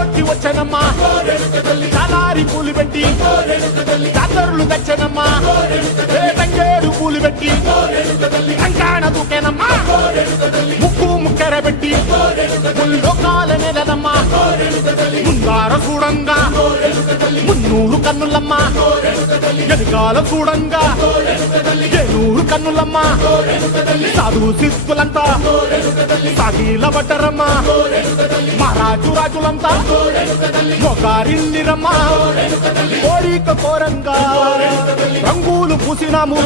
కోటి వచ్చనమ్మా చాలారి పూలు పెట్టి జాతరులు తెచ్చనమ్మా తంగేడు పూలు పెట్టి కంకాణ దూకేనమ్మా ముక్కు ముక్కెర పెట్టి ముల్లోకాల నెలనమ్మా ముందార చూడంగా మున్నూరు కన్నులమ్మా ఎదుగాల చూడంగా ఏనూరు కన్నులమ్మా సాధు సిద్ధులంతా సాగిల పడ్డరమ్మా మహారాజు రాజులంతా మొగారిల్లిరమ్మా కోరిక కోరంగా రంగులు పూసినాము